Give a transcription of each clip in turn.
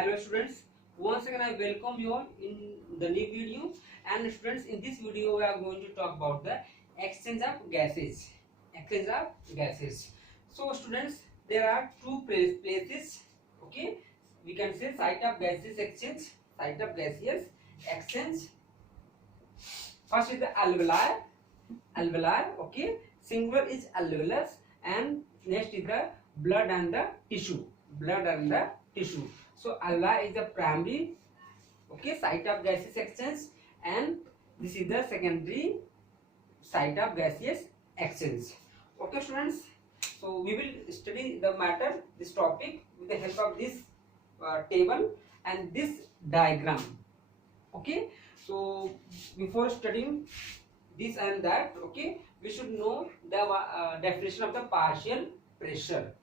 Hello students, once again I welcome you all in the new video. And students, in this video we are going to talk about the exchange of gases. Exchange of gases. So students, there are two places. Okay, we can say site of gases exchange, site of gaseous exchange. First is the alveoli. Alveoli. Okay, singular is alveolus, and next is the blood and the tissue. Blood and the tissue. So alveoli is the primary, okay, site of gaseous exchange, and this is the secondary site of gaseous exchange. Okay students, so we will study the matter, this topic, with the help of this table and this diagram. Okay, so before studying this and that, okay, we should know the definition of the partial pressure.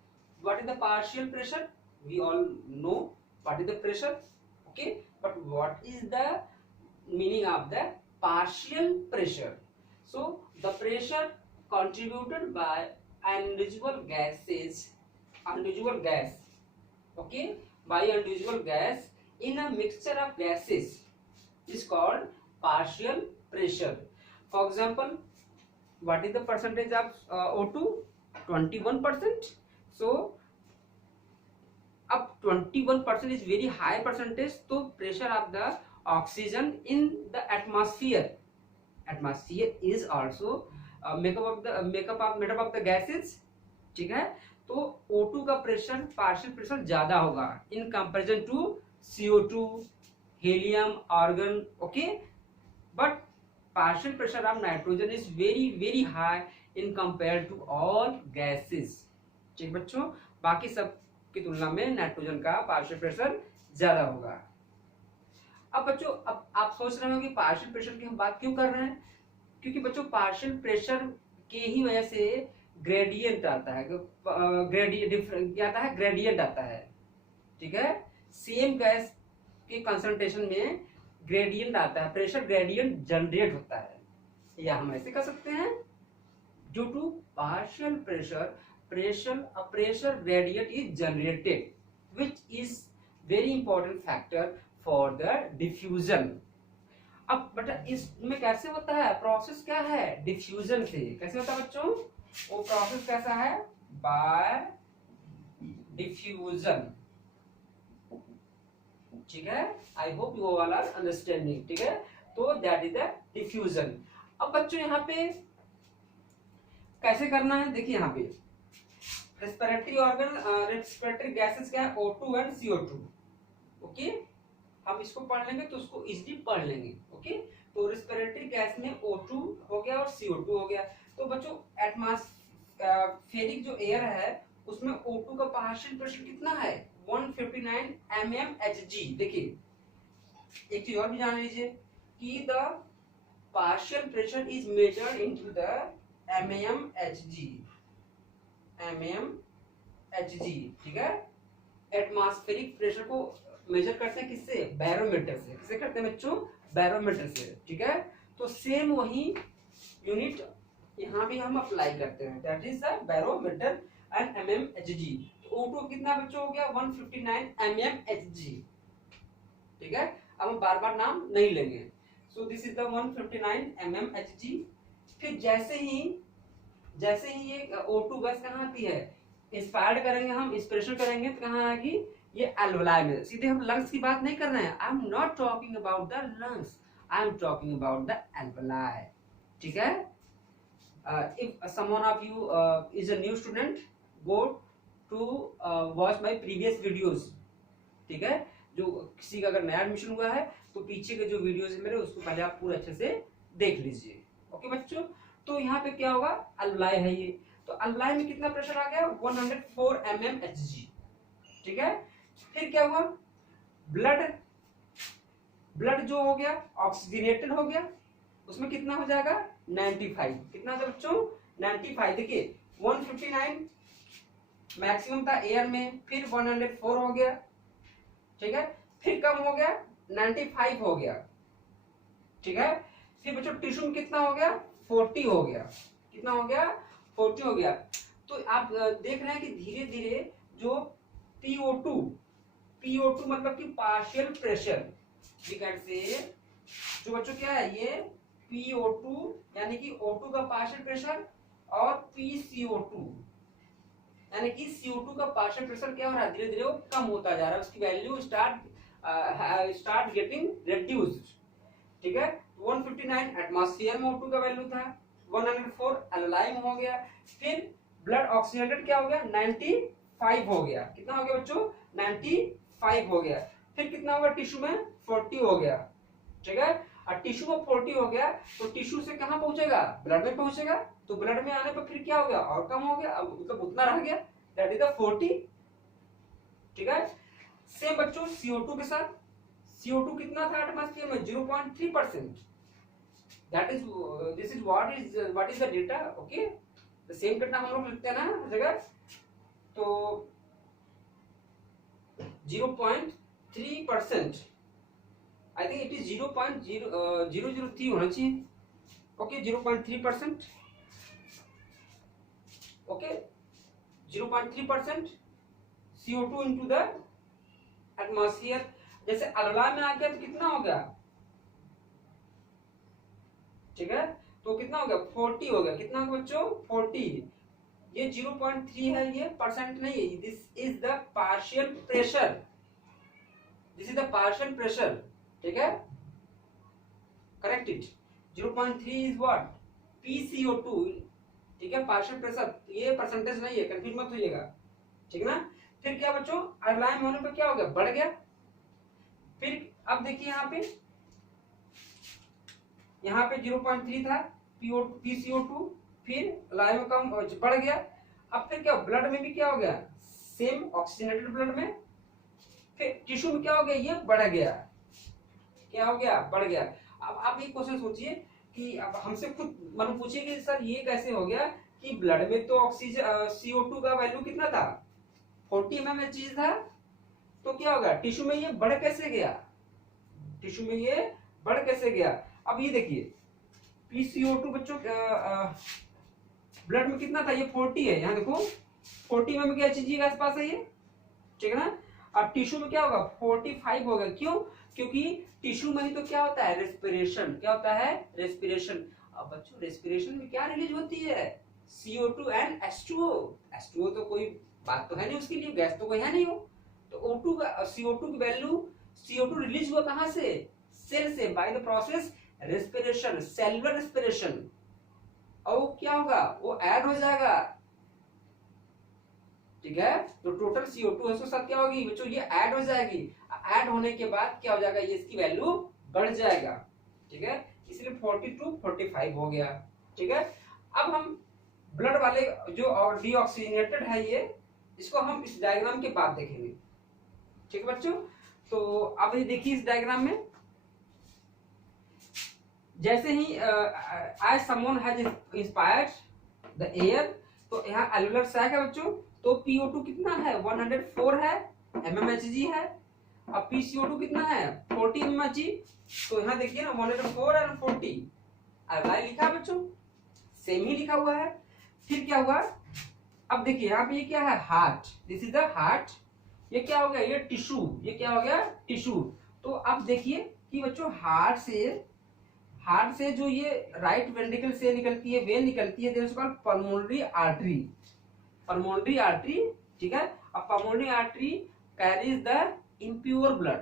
What is the partial pressure? We all know what is the pressure, okay, but what is the meaning of the partial pressure? So the pressure contributed by individual gases, individual gas, okay, by individual gas in a mixture of gases is called partial pressure. For example, what is the percentage of O2? 21%. So up 21% is very high percentage. So pressure of the oxygen in the atmosphere is also made up of the gases, ठीक है. तो O2 का pressure, partial pressure ज्यादा होगा in comparison to CO2, helium, argon, okay, but partial pressure of nitrogen is very high in compared to all gases. ठीक बच्चों, बाकी सब की तुलना में नाइट्रोजन का पार्शियल प्रेशर ज्यादा होगा. अब बच्चों, अब आप सोच रहे हो कि पार्शियल प्रेशर की हम बात क्यों कर रहे हैं? क्योंकि बच्चों पार्शियल प्रेशर के ही वजह से ग्रेडियंट आता है, ग्रेडियंट आता है, ठीक है. सेम गैस के कंसंट्रेशन में ग्रेडियंट आता है, प्रेशर ग्रेडियंट जनरेट होता है, या हम ऐसे कर सकते हैं, due to partial pressure pressure gradient is generated, which is very important factor for the diffusion. अब बेटा इसमें कैसे होता है, प्रोसेस क्या है, डिफ्यूजन से. कैसे होता है बच्चों, वो प्रोसेस कैसा है, बाय डिफ्यूजन, ठीक है. I hope you all are understanding, ठीक है. तो दैट इज द डिफ्यूजन. अब बच्चों यहाँ पे कैसे करना है, देखिए यहाँ पे रेस्पिरेटरी ऑर्गन, रेस्पिरेटरी गैसेस क्या है, O2 एंड CO2. ओके, हम इसको पढ़ लेंगे तो उसको इजीली पढ़ लेंगे. ओके, तो रेस्पिरेटरी गैस में O2 हो गया और CO2 हो गया. तो बच्चों एटमॉस्फेरिक जो एयर है उसमें O2 का पार्शियल प्रेशर कितना है, 159 mmHg. देखिए एक चीज और भी जान लीजिए कि the partial pressure is measured into the mmHg, ठीक है. एटमॉस्फेरिक प्रेशर को मेजर करते हैं किससे, बैरोमीटर से. किससे करते हैं बच्चों, बैरोमीटर से, ठीक है. तो सेम वही यूनिट यहाँ भी हम अप्लाई करते हैं, that is the barometer and mmHg. तो O2 कितना बच्चों हो गया, 159 mmHg, ठीक है. अब हम बार बार नाम नहीं लेंगे. So this is the 159 mmHg. फिर जैसे ही ये O2 गैस कहाँ आती है, इंस्पायर्ड करेंगे हम, इंस्पिरेशन करेंगे तो कहाँ आएगी, ये एल्वेलाई में. सीधे हम लंग्स की बात नहीं कर रहे हैं. I am not talking about the lungs, I am talking about the alveoli, ठीक है. If someone of you is a new student, go to watch my previous videos, ठीक है. जो किसी का अगर नया एडमिशन हुआ है तो पीछे के जो वीडियोस है मेरे, उसको पहले आप पूरा अच्छे से देख लीजिए. ओके बच्चों, तो यहाँ पे क्या होगा, अल्वलाई है ये. तो अल्वलाई में कितना प्रेशर आ गया, 104 mmHg, ठीक है. फिर क्या हुआ, ब्लड जो हो गया ऑक्सीजनेटेड हो गया, उसमें कितना हो जाएगा, 95. कितना था बच्चों, 95. देखिए 159 मैक्सिमम था एयर में, फिर 104 हो गया, ठीक है. फिर कम हो गया, 95 हो गया, ठीक है. फिर बच्चों टिश्यू में कितना हो गया, 40 हो गया. कितना हो गया, 40 हो गया. तो आप देख रहे हैं कि धीरे धीरे जो PO2 PO2 मतलब कि partial pressure, we can say जो बच्चों क्या है ये PO2 यानी कि O2 का पार्शियल प्रेशर और PCO2 यानी कि CO2 का पार्शियल प्रेशर क्या हो रहा है, धीरे धीरे वो कम होता जा रहा है, उसकी वैल्यू स्टार्ट गेटिंग रिड्यूस्ड। ठीक है, 159 एटमॉस्फेयर में O2 का वैल्यू था, 104 एल्काइल हो गया, फिर ब्लड ऑक्सीजनेटेड क्या हो गया 95 हो गया, कितना हो गया बच्चों 95 हो गया, फिर कितना होगा टिश्यू में 40 हो गया। ठीक है, और टिश्यू में 40 हो गया तो टिश्यू से कहां पहुंचेगा, ब्लड में पहुंचेगा, तो ब्लड में आने पर फिर क्या हो गया और कम हो गया, अब मतलब उतना रह गया, दैट इज द 40। ठीक है, सेम बच्चों CO2 के साथ, CO2 कितना था एटमॉस्फेयर में 0.3%, that is this is what is the data. Okay, the same data हम लोग लिखते हैं ना हर जगह, तो 0.3%, आई थिंक इट इज 0.003 होना चाहिए। Okay, 0.3%, okay 0.3% CO2 into the atmosphere. जैसे अल्लाह में आ गया तो कितना हो गया, ठीक है, तो कितना हो गया 40 हो गया, कितना होगा बच्चों 40, ये 0.3 है, ये परसेंट नहीं है, this is the partial pressure, this is the partial pressure. ठीक है, correct it, 0.3 is what PCO2। ठीक है, पार्शियल प्रेशर, ये परसेंटेज नहीं है, कंफ्यूज मत होइएगा। ठीक है ना, फिर क्या बच्चों अलाइन होने पर क्या हो गया बढ़ गया, फिर अब देखिए यहाँ पे 0.3 था PCO2, फिर लाइव कम बढ़ गया, अब फिर क्या ब्लड में भी क्या हो गया सेम ऑक्सीजनेटेड ब्लड में, फिर टिश्यू में क्या हो गया ये बढ़ गया, क्या हो गया बढ़ गया। अब आप एक क्वेश्चन सोचिए कि अब हमसे खुद मन पूछिए कि सर ये कैसे हो गया कि ब्लड में तो ऑक्सीजन CO2 का वैल्यू कितना था 40 mm चीज था, तो क्या होगा टिश्यू में ये बढ़ कैसे गया, टिश्यू में ये बढ़ कैसे गया। अब ये देखिए PCO2 बच्चों ब्लड में कितना था ये 40 है, यहाँ देखो 40 mm क्या चीज के आसपास है ये, ठीक है ना। अब टिश्यू में क्या होगा 45 होगा, क्यों, क्योंकि टिश्यू में ही तो क्या होता है रेस्पिरेशन, क्या होता है रेस्पिरेशन। अब बच्चों रेस्पिरेशन में क्या रिलीज होती है CO2 एंड H2O, H2O तो कोई बात तो है नहीं उसके लिए, गैस तो कोई है नहीं वो, तो O2 का CO2 की वैल्यू, CO2 रिलीज हुआ कहां से सेल से, by the process respiration, cellular respiration, और क्या होगा वो ऐड हो जाएगा। ठीक है, तो टोटल CO2 है उसके साथ क्या होगी बच्चों ये ऐड हो जाएगी, ऐड होने के बाद क्या हो जाएगा ये इसकी वैल्यू बढ़ जाएगा। ठीक है, इसलिए 40 to 45 हो गया। ठीक है, अब हम ब्लड वाले जो डीऑक्सीजनेटेड है ये, इसको हम इस डायग्राम के बाद देखेंगे। ठीक है बच्चों, तो अब ये देखिए इस डायग्राम में जैसे ही as someone has inspired the air, तो यहाँ एलुलर सैक है बच्चों, तो PO2 कितना है 104 है mmHg है, अब PCO2 कितना है 40 mmHg, तो यहाँ देखिए ना 104 और 40 अल्लाह लिखा है बच्चों, सेम ही लिखा हुआ है। फिर क्या हुआ, अब देखिए यहाँ पे ये क्या है heart, this is the heart, ये क्या हो गया ये टिश्यू, ये क्या हो गया टिश्यू। तो अब देखिए कि बच्चों हार्ट से जो ये राइट वेंट्रिकल से निकलती है वेन निकलती है, there is called pulmonary artery, pulmonary artery. ठीक है, अब pulmonary artery carries the impure blood,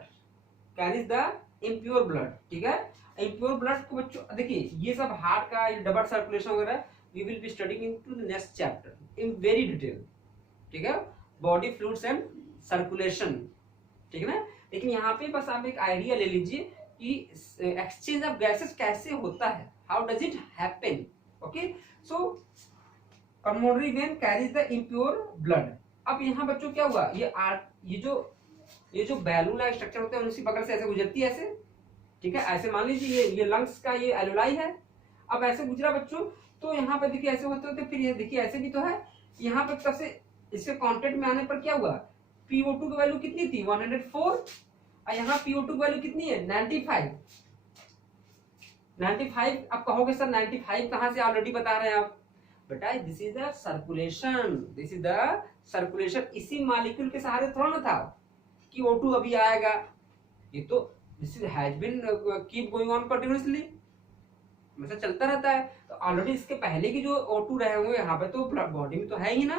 carries the impure blood. ठीक है, इम्प्योर ब्लड को बच्चों देखिए ये सब हार्ट का डबल सर्कुलेशन वगैरह we will be studying into the next chapter in very detail. ठीक है, बॉडी फ्लूइड्स एंड सर्कुलेशन। ठीक है ना, लेकिन यहाँ पे बस आप एक आइडिया ले लीजिए कि एक्सचेंज ऑफ गैसेस कैसे होता है, how does it happen. Okay, so pulmonary vein carries the impure blood. अब यहाँ बच्चों क्या हुआ ये जो बैलून स्ट्रक्चर होते हैं उसी बगल से ऐसे गुजरती है ऐसे। ठीक है, ऐसे मान लीजिए ये लंग्स का ये एलुलाई है, अब ऐसे गुजरा बच्चों, तो यहाँ पे देखिए ऐसे होते होते फिर ये देखिए ऐसे भी तो है, यहाँ पे तब से इसके कांटेक्ट में आने पर क्या हुआ PO2 की वैल्यू कितनी थी 104 और यहाँ PO2 की वैल्यू कितनी है 95। अब कहोगे सर 95 कहां से, ऑलरेडी बता रहे हैं आप बेटा, this is the circulation, this is the circulation. इसी मॉलिक्यूल के सहारे थोड़ा ना था कि O2 अभी आएगा, ये तो this has been keep going on continuously, हमेशा चलता रहता है। तो ऑलरेडी इसके पहले की जो O2 रहे होंगे यहाँ पे तो बॉडी में तो है ही ना,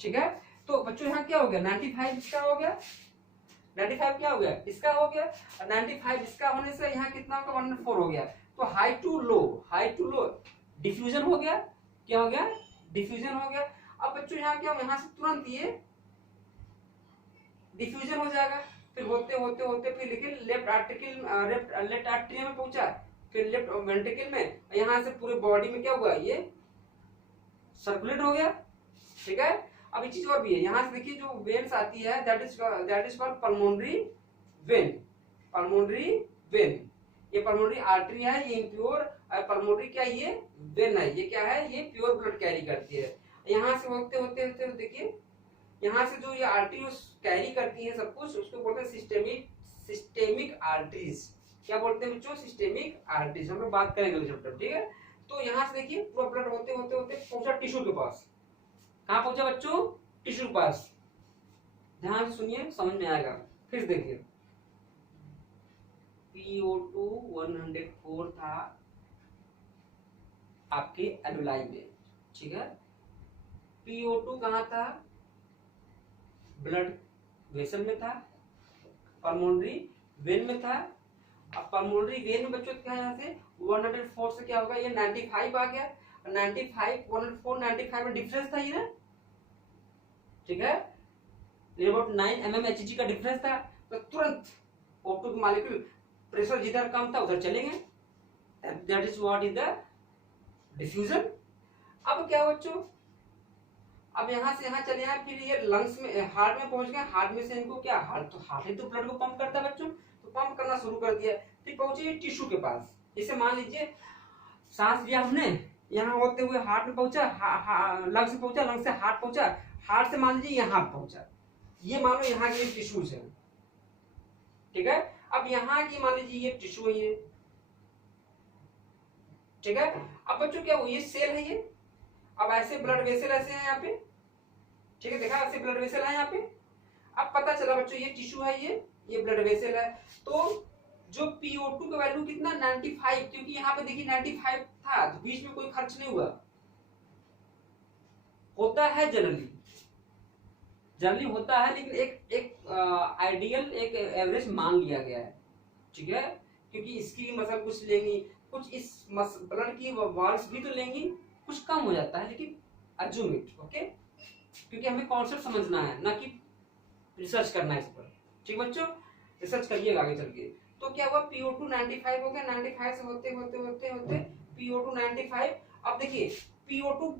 ठीक है। तो बच्चों यहाँ क्या हो गया, 95 इसका हो गया, 95 क्या हो गया, इसका हो गया, और 95 इसका होने से यहाँ कितना होगा, 104 हो गया। तो हाई टू लो डिफ्यूजन हो गया, क्या हो गया, डिफ्यूजन हो गया। अब बच्चों यहाँ क्या, यहाँ से तुरंत ये डिफ्यूजन हो जाएगा, फिर होते होते होते फिर लेकिन लेफ्ट आर्टरियम में पहुंचा, फिर लेफ्ट वेंट्रिकल में, यहाँ से पूरे बॉडी में क्या हुआ, ये सर्कुलेट हो गया, ठीक है। अब एक चीज और भी है, यहाँ से देखिए जो वेन्स आती है that is called pulmonary vein, pulmonary vein, ये पल्मोनरी आर्टरी है, ये इम्प्योर पल्मोनरी क्या, ये वेन है, ये क्या है, ये प्योर ब्लड कैरी करती है। यहाँ से होते होते होते देखिए, यहाँ से जो ये आर्टरी कैरी करती है सब कुछ, उसको बोलते हैं सिस्टेमिक आर्टरीज। क्या बोलते हैं बच्चों, सिस्टेमिक आर्टरीज, हम लोग बात करेंगे चैप्टर, ठीक है। तो यहाँ से देखिए पूरा ब्लड होते होते होते पहुंचा टिश्यू के पास, कहाँ पहुंचा बच्चों, टिश्यू के पास। ध्यान से सुनिए, समझ में आएगा। फिर देखिए PO2 104 था आपके एलुलाई में, ठीक है। PO2 कहाँ था, ब्लड वेसल में था, पल्मोनरी वेन में था। अब पल्मोनरी वेन में बच्चों क्या, यहाँ से 104 से क्या होगा, ये 95 आ गया, 95 104 95 में डिफरेंस था ये ना, ठीक है, अबाउट 9 mmHg का डिफरेंस था। तो तुरंत O2 के मॉलिक्यूल प्रेशर जिधर कम था उधर चलेंगे, that is what is the diffusion. अब क्या बच्चों, अब यहाँ से यहाँ चले आए, फिर ये लंग्स में, हार्ट में पहुंच गए, हार्ट में से इनको क्या, हार्ट ही तो ब्लड को पंप करता है बच्चों, तो पंप करना शुरू कर दिया। फिर पहुंचे ये टिश्यू के पास, जैसे मान लीजिए सांस लिया हमने, यहाँ होते हुए हार्ट में पहुंचा, लंग्स में पहुंचा, लंग्स से हार्ट पहुंचा, हार्ट से मान लीजिए यहाँ पहुंचा, ये मान लो यहाँ के टिश्यूज है, ठीक है। अब यहाँ की मान लीजिए ये टिश्यू है ये, ठीक है। अब बच्चों क्या, ये सेल है ये, अब ऐसे ब्लड वेसल ऐसे हैं यहाँ पे, ठीक है, देखा ऐसे ब्लड वेसल है यहाँ पे। अब पता चला बच्चों ये टिश्यू है, ये ब्लड वेसल है। तो जो PO2 का वैल्यू कितना, 95, क्योंकि यहाँ पे देखिए 95 था, तो बीच में कोई खर्च नहीं हुआ, होता है जनरली होता है, लेकिन एक आइडियल एक एवरेज मान लिया गया है, ठीक है, क्योंकि इसकी मसल कुछ लेंगी, कुछ इस ब्लड की वाल्स भी तो लेंगी, कुछ कम हो जाता है, लेकिन अज्यूम इट, ओके, क्योंकि हमें कॉन्सेप्ट समझना है ना कि रिसर्च करना है इस पर, ठीक बच्चों, रिसर्च करिएगा आगे चल के। तो क्या हुआ, PO2 95 हो गया, 95 से होते होते होते होते PO2 95। अब देखिए PO2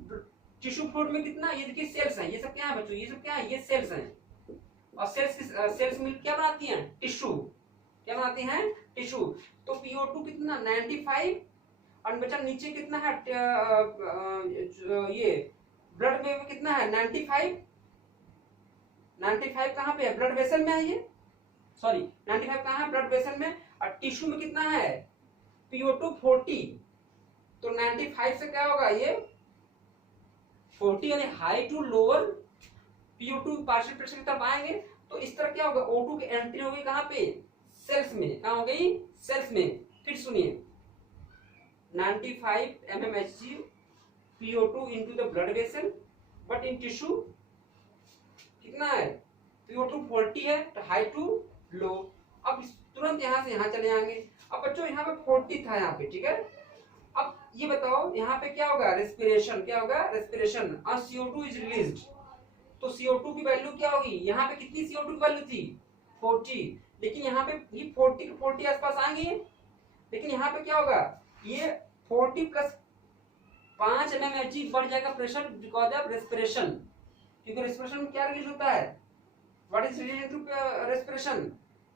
टिश्यू फ्लूइड में कितना, ये देखिए सेल्स हैं, ये सब क्या है बच्चों, ये सब क्या है, ये सेल्स हैं, और सेल्स मिल क्या बनाती हैं, टिश्यू, क्या बनाती हैं, टिश्यू। तो PO2 कितना 95, और बच्चा नीचे कितना है, ये ब्लड में कितना है 95, 95 कहाँ पे है, ब्लड वेसल में है ये, सॉरी 95 कहाँ है, ब्लड वेसल में, और टिश्यू में कितना है PO2 40। तो 95 से क्या होगा, ये 40, यानी high to lower PO2 partial pressure की तरफ आएंगे। तो इस तरह क्या होगा, O2 की एंट्री होगी कहाँ पे, सेल्स में, कहाँ हो गई, सेल्स में। फिर सुनिए 95 mmHg PO2 into the blood vessel, but in tissue कितना है, PO2 40 है, तो हाई टू लो। अब तुरंत यहाँ से यहाँ चले जाएंगे। अब बच्चों यहाँ पे 40 था यहाँ पे, ठीक है। अब ये बताओ यहाँ पे क्या होगा, रेस्पिरेशन, क्या होगा, रेस्पिरेशन, और CO2 इज रिलीज्ड। तो CO2 की वैल्यू क्या होगी, यहाँ पे कितनी CO2 की वैल्यू थी 40, लेकिन यहाँ पे ये 40 आसपास आएंगे, लेकिन यहाँ पे क्या होगा, ये 40 प्लस 5 mmHg बढ़ जाएगा प्रेशर बिकॉज ऑफ रेस्पिरेशन, क्योंकि रेस्पिरेशन में क्या रिलीज होता है, what is related to respiration,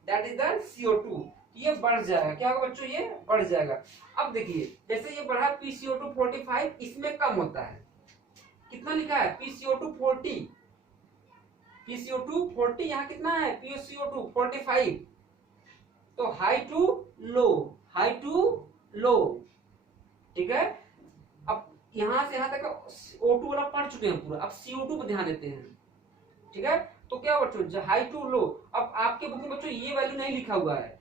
that is the CO2। ये बढ़ जाएगा, क्या होगा बच्चों, ये बढ़ जाएगा। अब देखिए जैसे ये बढ़ा PCO2 45, इसमें कम होता है, कितना लिखा है PCO2 40, PCO2 40, यहाँ कितना है PCO2 45। तो high to low, high to low, ठीक है। अब यहां से यहां तक O2 वाला पढ़ चुके हैं पूरा, अब CO2 पर ध्यान देते हैं, ठीक है। तो क्या बच्चों हाई टू लो। अब आपके बुक में बच्चों ये वैल्यू नहीं लिखा हुआ है,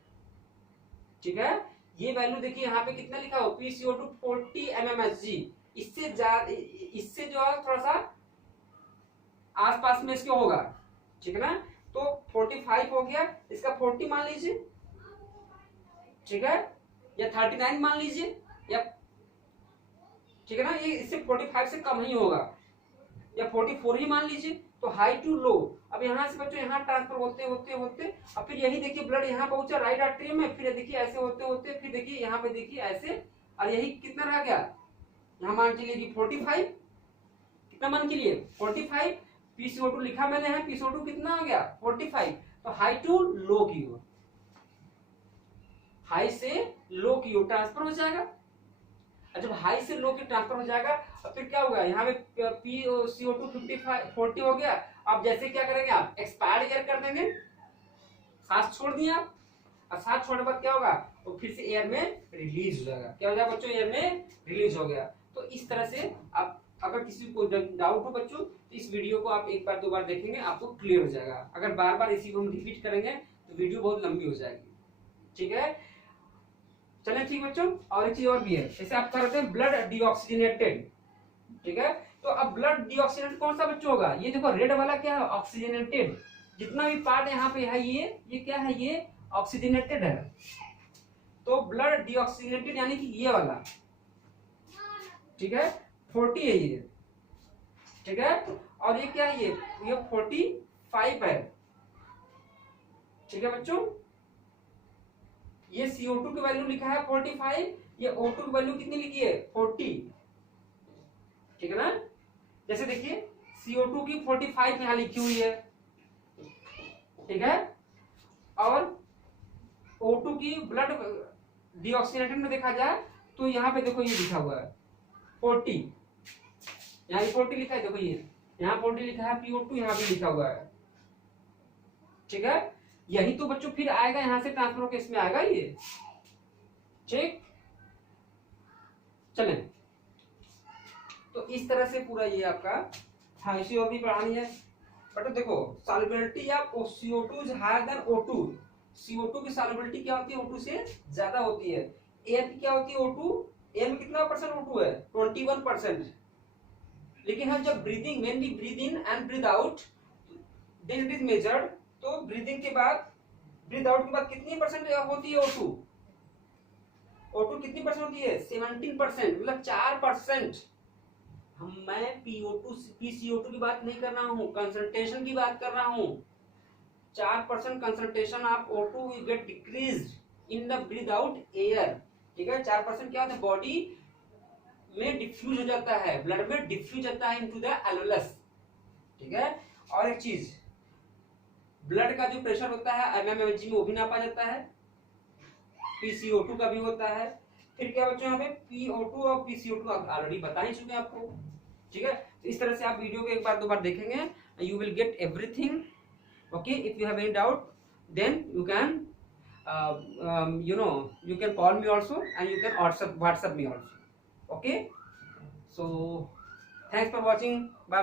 ठीक है। ये वैल्यू देखिए यहाँ पे कितना लिखा हो, PCO2 40 mmHg। इससे ज्यादा, इससे जो है थोड़ा सा आसपास में इसके होगा, ठीक है ना। तो 45 हो गया, इसका 40 मान लीजिए, ठीक है, या 39 मान लीजिए, या ठीक है ना, ये इससे 45 से कम नहीं होगा, या 44 ही मान लीजिए। तो हाई टू लो। अब यहाँ से बच्चों यहाँ ट्रांसफर होते होते होते अब फिर यही देखिए ब्लड यहाँ पहुंचा राइट आर्टरी में, फिर देखिए ऐसे होते होते फिर देखिए यहाँ पे देखिए ऐसे, और यही कितना रह गया, यहाँ मान के लिए 45, कितना मान के लिए 45, PCO2 लिखा मैंने यहाँ, PCO2 कितना आ गया 45। तो हाई टू लो की ओर, हाई से लो की ओर ट्रांसफर हो जाएगा। जब हाई से लो की ट्रांसफर हो जाएगा, अब फिर क्या होगा, यहाँ पे PCO2 40 हो गया। अब जैसे क्या करेंगे आप, एक्सपायर्ड एयर कर देंगे, सांस छोड़ दिए आप, और सांस छोड़ने के बाद क्या होगा, वो फिर से एयर में रिलीज हो जाएगा। क्या हो जाएगा बच्चों, एयर में रिलीज हो गया। तो इस तरह से आप, अगर किसी को डाउट हो बच्चों, तो इस वीडियो को आप एक बार दो बार देखेंगे, आपको क्लियर हो जाएगा। अगर बार बार इसी को हम रिपीट करेंगे तो वीडियो बहुत लंबी हो जाएगी, ठीक है। चले ठीक बच्चों, और एक चीज और भी है, जैसे आप करते हैं ब्लड डीऑक्सीजनेटेड, ठीक है। तो अब ब्लड डीऑक्सीजनेटेड कौन सा बच्चों होगा, ये देखो रेड वाला क्या है, ऑक्सीजनेटेड। जितना भी पार्ट यहाँ पे है ये क्या है, ये ऑक्सीजनेटेड है। तो ब्लड डीऑक्सीजनेटेड यानी कि ये वाला, ठीक है, 40 है ये, ठीक है। और ये क्या है, ये 45 है, ठीक है बच्चों। ये CO2 की वैल्यू लिखा है 45, ये O2 की वैल्यू कितनी लिखी है 40, ठीक है ना। जैसे देखिए CO2 की 45 यहां लिखी हुई है, ठीक है, और O2 की ब्लड डीऑक्सीजनेटेड में देखा जाए तो यहाँ पे देखो ये लिखा हुआ है 40, यहाँ 40 लिखा है, देखो ये यहाँ 40 लिखा है, PO2 यहाँ पे लिखा हुआ है, ठीक है। यही तो बच्चों फिर आएगा यहाँ से ट्रांसफर होकर इसमें आएगा ये, ठीक। चलें, तो इस तरह से पूरा ये आपका हाई और भी पढ़ानी है। बट देखो solubility of CO2 is higher than O2। CO2 की सॉल्युबिलिटी क्या होती है, O2 से ज्यादा होती है। एयर की क्या होती है, O2, एयर में कितना परसेंट O2 है 21%। लेकिन हम जब breathing, when we breathe in and breathe out, then it is measured. तो ब्रीदिंग के बाद, ब्रीद आउट के बाद कितनी परसेंट होती है O2, O2 कितनी परसेंट होती है 17%, मतलब 4%। मैं PCO2 की बात नहीं कर रहा हूँ, कंसंट्रेशन की बात कर रहा हूँ। 4% concentration of O2 will get decreased in the breathe out air, ठीक है। 4% क्या होता है, बॉडी में डिफ्यूज हो जाता है, ब्लड में डिफ्यूज जाता है इनटू द एलवेलस, ठीक है। और एक चीज, ब्लड का जो प्रेशर होता है mmHg में वो भी नापा जाता है, PCO2 का भी होता है। फिर क्या बच्चों यहाँ पे PO2 और PCO2 ऑलरेडी बता ही चुके हैं आपको, ठीक है। तो इस तरह से आप वीडियो को एक बार दो बार देखेंगे, you will get everything, okay. If you have any doubt then you can you can call me also and you can WhatsApp me also, okay. So thanks for watching, bye.